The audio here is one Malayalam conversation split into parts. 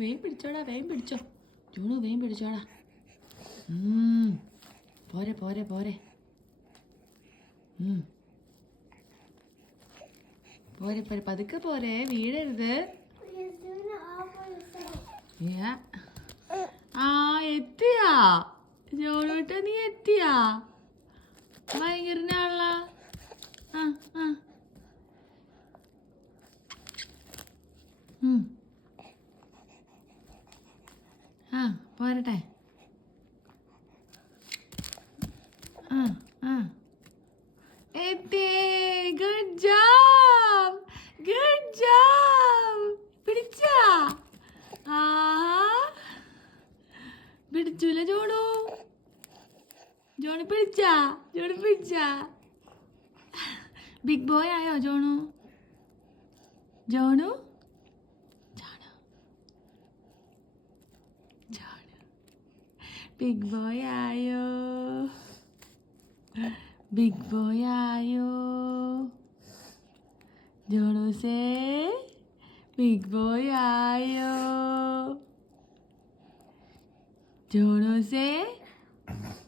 വേഗം പിടിച്ചോടാ, വേഗം പിടിച്ചോ. ജോണു വേഗം പിടിച്ചോടാ. പോരെ പോരെ പോരെ. പോരെ പോരെ, പതുക്കെ പോരെ, വീഴരുത്. ആ എത്തിയാ ജോണൂട്ട, നീ എത്തിയാ? ഭയങ്കരനാണല്ല. ആ ആ ആ പോരട്ടെ. ആ ആ എത്തി. Good job, good job. പിടിച്ചാ? ആ പിടിച്ചൂല ജോണു. ജോണു പിടിച്ചാ? ജോണു പിടിച്ചാ? ബിഗ് ബോയ് ആയോ John? John John John big boy ആയോ? ബിഗ് ബോയ് ആയോ? ജോണു സേ ബിഗ് ബോയ് ആയോ? ജോണു സേ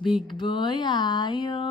ബിഗ് ബോയ് ആയോ?